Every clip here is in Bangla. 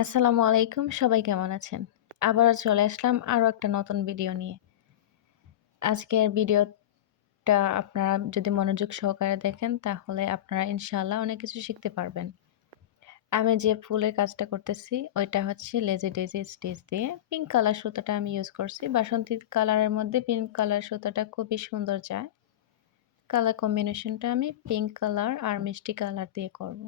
আসসালামু আলাইকুম। সবাই কেমন আছেন? আবারও চলে আসলাম আরও একটা নতুন ভিডিও নিয়ে। আজকের ভিডিওটা আপনারা যদি মনোযোগ সহকারে দেখেন তাহলে আপনারা ইনশাআল্লাহ অনেক কিছু শিখতে পারবেন। আমি যে ফুলের কাজটা করতেছি ওইটা হচ্ছে লেজি ডেজি স্টিচ দিয়ে পিঙ্ক কালার সুতাটা আমি ইউজ করছি। বাসন্তী কালারের মধ্যে পিঙ্ক কালার সুতাটা খুবই সুন্দর যায়। কালার কম্বিনেশনটা আমি পিঙ্ক কালার আর মিষ্টি কালার দিয়ে করব।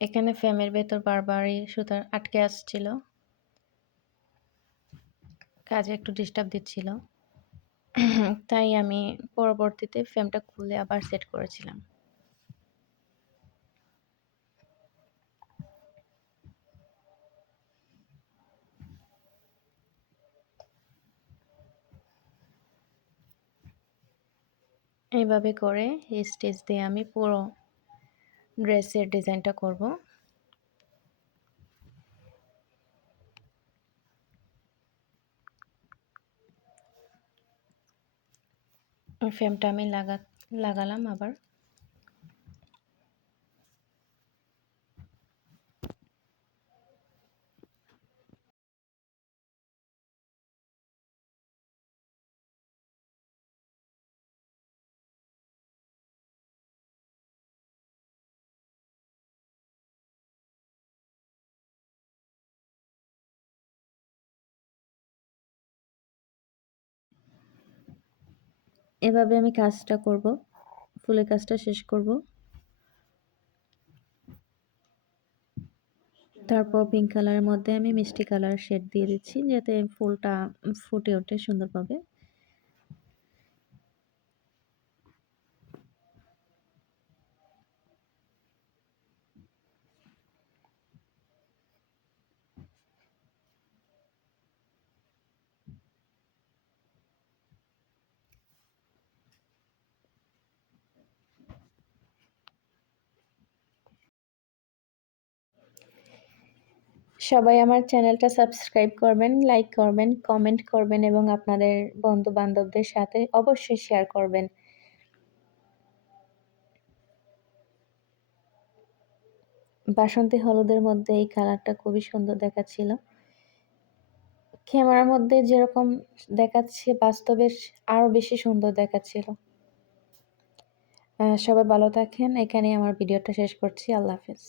এখানে ফ্রেমের ভেতর বারবারই সুতা আটকে আসছিল। কাজে একটু ডিস্টার্ব দিচ্ছিল। তাই আমি পরবর্তীতে ফ্রেমটা খুলে আবার সেট করেছিলাম। এইভাবে করে এই স্টিচ দিয়ে আমি পুরো ড্রেসের ডিজাইনটা করব। ফ্রেমটা আমি লাগালাম আবার। এভাবে আমি কাজটা করব, ফুলের কাজটা শেষ করব। তারপর পিঙ্ক কালারের মধ্যে আমি মিষ্টি কালার শেড দিয়ে দিচ্ছি যাতে ফুলটা ফুটে ওঠে সুন্দরভাবে। সবাই আমার চ্যানেলটা সাবস্ক্রাইব করবেন, লাইক করবেন, কমেন্ট করবেন এবং আপনাদের বন্ধু-বান্ধবদের সাথে অবশ্যই শেয়ার করবেন। বাসন্তী হলুদের মধ্যে এই কালারটা খুবই সুন্দর দেখাচ্ছিল। ক্যামেরার মধ্যে যেরকম দেখাচ্ছে বাস্তবে আরও বেশি সুন্দর দেখাচ্ছিল। সবাই ভালো থাকেন। এখানেই আমার ভিডিওটা শেষ করছি। আল্লাহ হাফেজ।